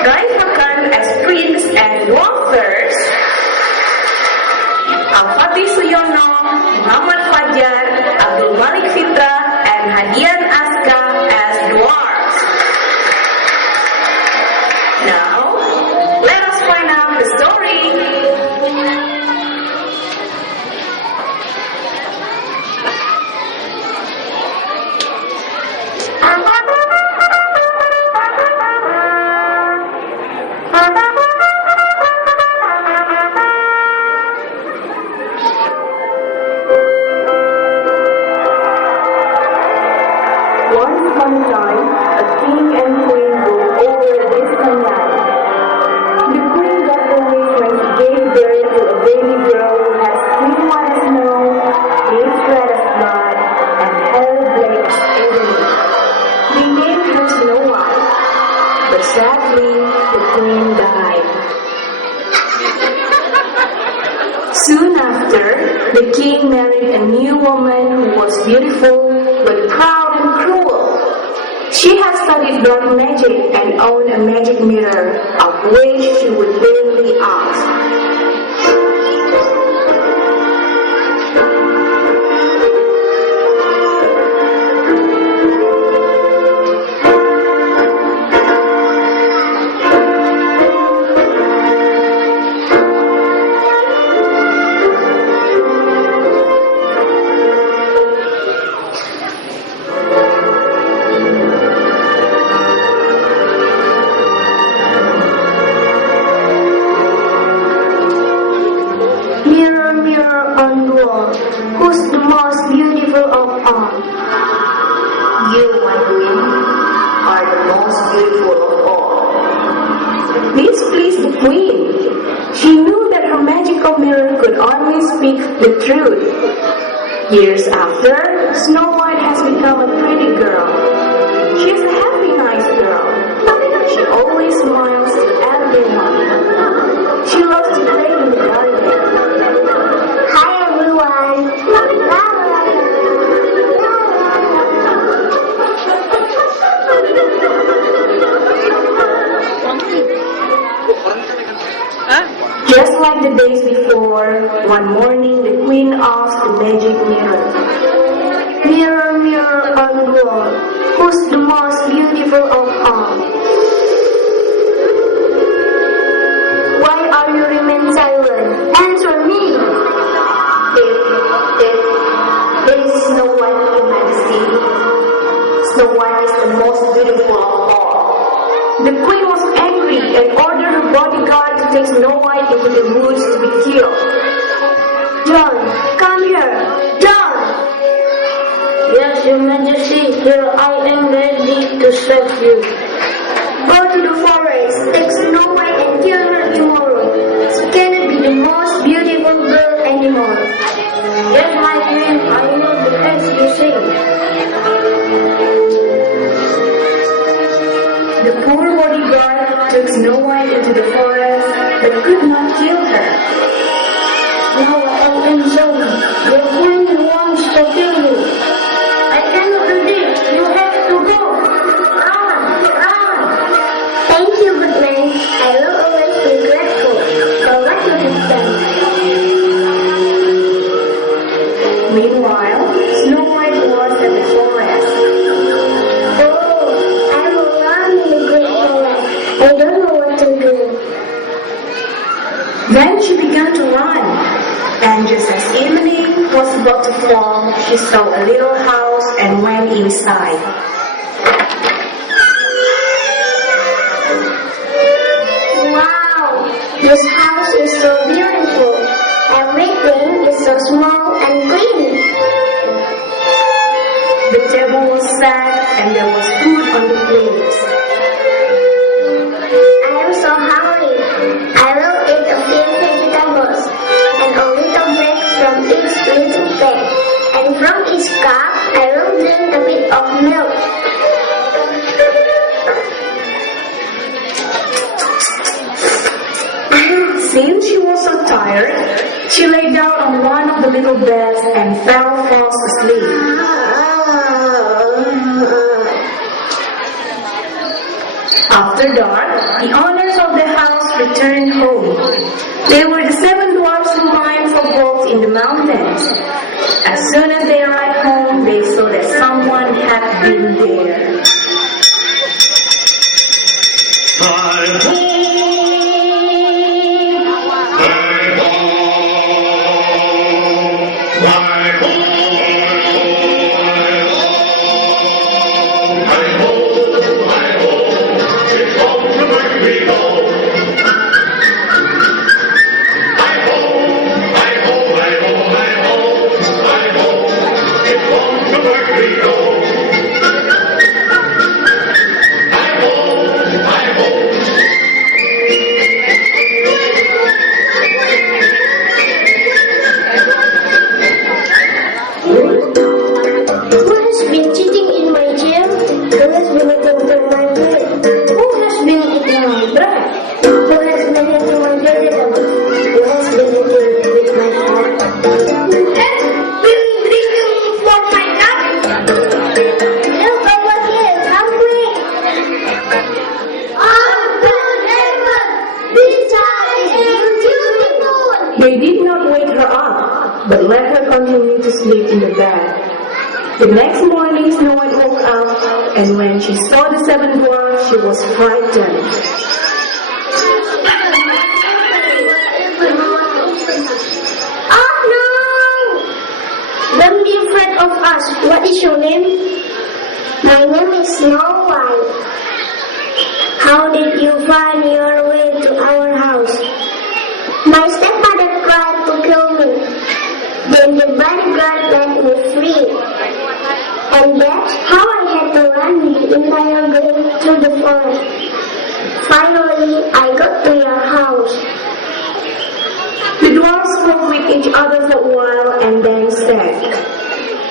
Raiff Hakan as twins and Dwarfs, Alfatih Suyono, Muhammad Fajar, Malik Fitrah, and Hazdiyan Azka as Dwarfs. Now, let us find out the story. Soon after, the king married a new woman who was beautiful but proud and cruel. She had studied black magic and owned a magic mirror, of which she would willingly ask. The truth. Years after, Snow White has become a pretty girl. She is a happy, nice girl. She always smiles to everyone. She loves to play in the garden. Hi everyone. Just like the days before, one morning the queen asked the magic mirror, "Mirror, mirror on the wall, who's the most beautiful of all? Why are you remain silent? Answer me!" It is Snow White, Your Majesty. Snow White is the most beautiful of all. The queen was angry and ordered her bodyguard to take Snow White into the woods to be killed. "John, come here! John!" "Yes, Your Majesty, here I am ready to serve you." "Go to the forest, take Snow White and kill her tomorrow. She cannot be the most beautiful girl anymore." "Yes, my queen, I will do as you say." The poor bodyguard took Snow White into the forest, but could not kill her. "Now I am sorry. Your queen wants to kill you. I cannot do this. You have to go. Run, run." "Thank you, good man. I will always be grateful for what you have done." Meanwhile, Snow White was at the forest. "Oh, I will run in the great forest. I don't know what to do." Then she began to run, and just as evening was about to fall, she saw a little house and went inside. "Wow, this house is so beautiful. Everything is so small and clean." The table was set and there was food on the plates. "I am so hungry. I will eat a few vegetables and a little bread from each little cake. And from each cup, I will drink a bit of milk." Since she was so tired, she lay down on one of the little beds and fell fast asleep. After After dark, the owners of the house returned home. They were the 7 dwarfs who mined for gold in the mountains. As soon as they arrived home, they saw that someone had been there. They did not wake her up, but let her continue to sleep in the bed. The next morning, Snow White woke up, and when she saw the 7 dwarfs, she was frightened. Oh no! Don't be afraid of us. What is your name? My name is Snow White. How did you find your way to our house? My stepmother tried to kill me. Then the bodyguard let me free. And that's how I had to run the entire way through the forest. Finally, I got to your house. The dwarfs spoke with each other for a while and then said,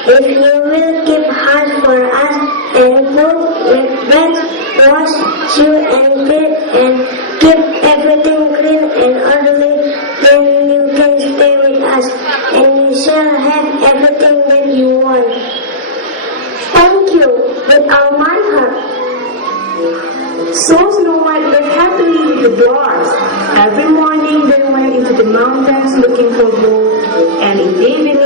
If you will keep hard for us and cook with bread, wash, chew and feed and keep everything clean and orderly, then you can stay with us and you shall have everything that you want. Thank you, with all my heart. So Snow White lived happily with the dwarfs. Every morning they went into the mountains looking for gold, and in the evening,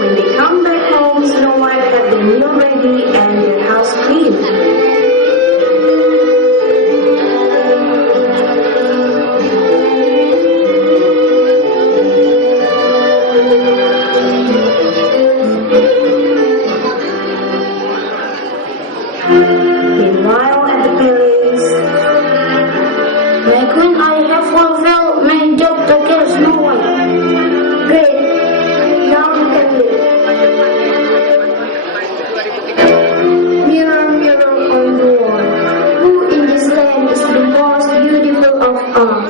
when they come back home, Snow White had their meal ready and their house clean. Meanwhile, at the palace, My queen, I have fulfilled my job to kill Snow White. great, now you can live. Mirror, mirror on the wall, who in this land is the most beautiful of all?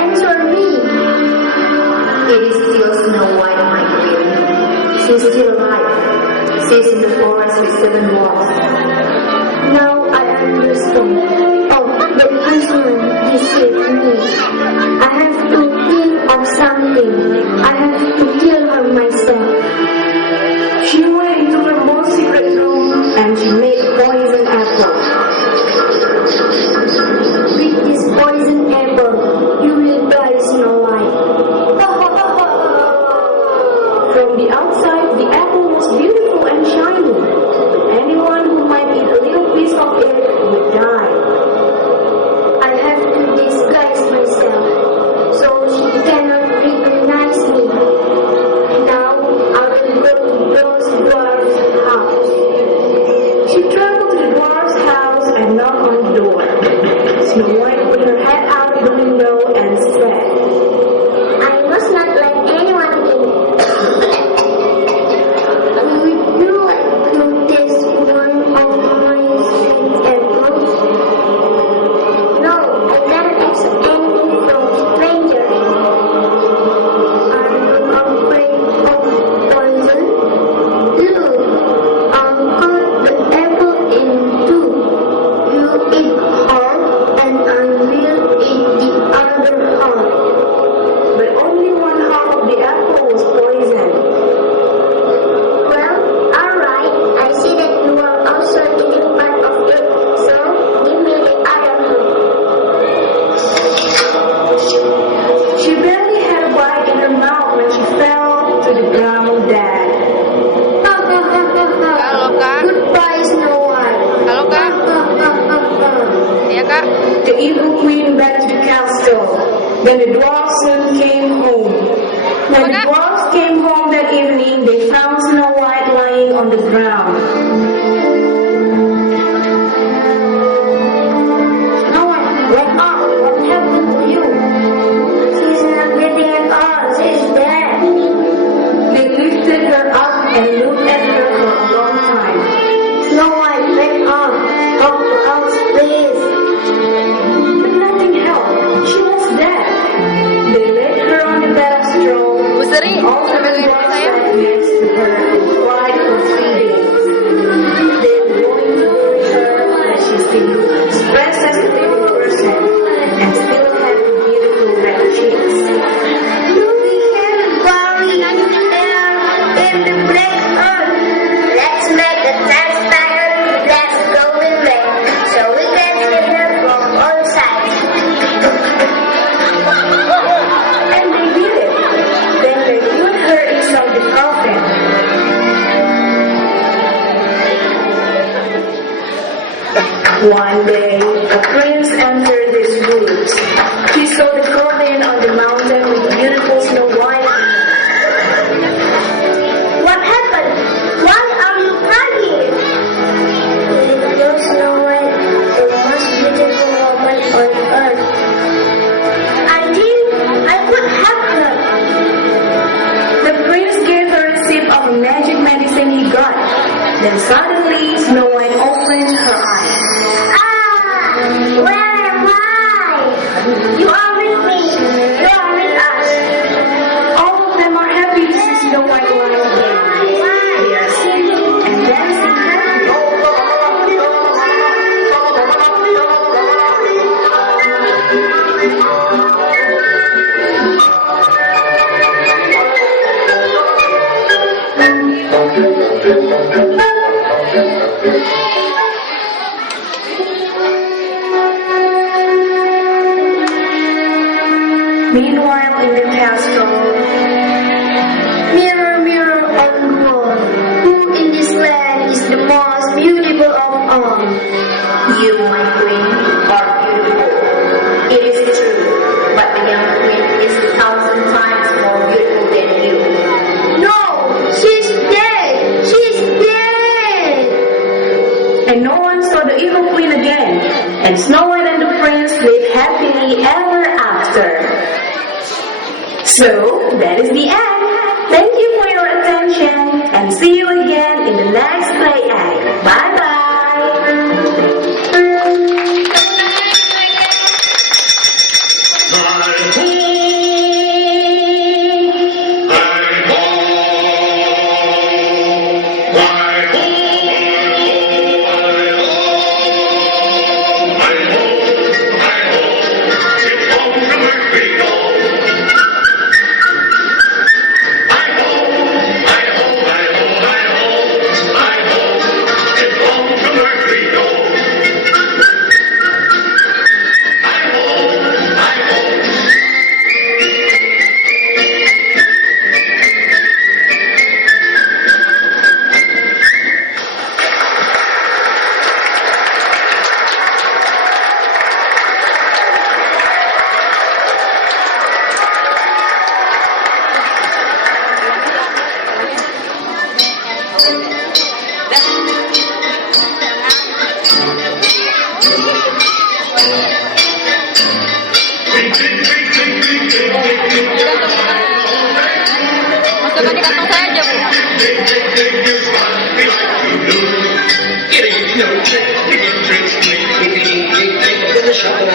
Answer me. It is still Snow White, my queen. She is still alive. She is in the forest with 7 dwarfs. Now I understand. back to the castle. Then the dwarfs soon came home. When the dwarfs came home that evening, they found Snow White lying on the ground. Snow White, wake up! What happened to you? She's not breathing at all. She's dead. They lifted her up and looked at her for a long time. Snow White, wake up! Talk to us, please. But nothing helped. She was dead. They laid her on the bed of straw. All the dwarfs sat next to her and cried for 3 days. They were going to bury her as she seemed express as a living person and still had the beautiful red cheeks. We can't bury her in the black earth. Let's make a transparent glass golden ring so we can see her from all sides. And they did it. Then they put her inside the coffin. One day, a prince entered these woods. He saw the coffin on the mountain with beautiful Snow White. What happened? Why are you crying? Little Snow White, the most beautiful woman on earth. I think I could help her. The prince gave her a sip of a magic medicine he got. Then suddenly, Snow White opened her eyes. Where am I? You are with me. You are with us. All of them are happy to see Snow White alive again. They are singing and dancing happily. Meanwhile, in the castle, Mirror, mirror on the wall, who in this land is the most beautiful of all? you, my queen, are beautiful. It is true, but the young queen is 1,000 times more beautiful than you. No, she's dead. She's dead. And no one saw the evil queen again, and Snow White and the prince lived happily ever after. So, that is the end. Thank you for your attention, and see you again in the next play act. Bye-bye. Masukkan di kantong saya aja, Bu. Getting no trick, getting tricks, making tricks, to the shop and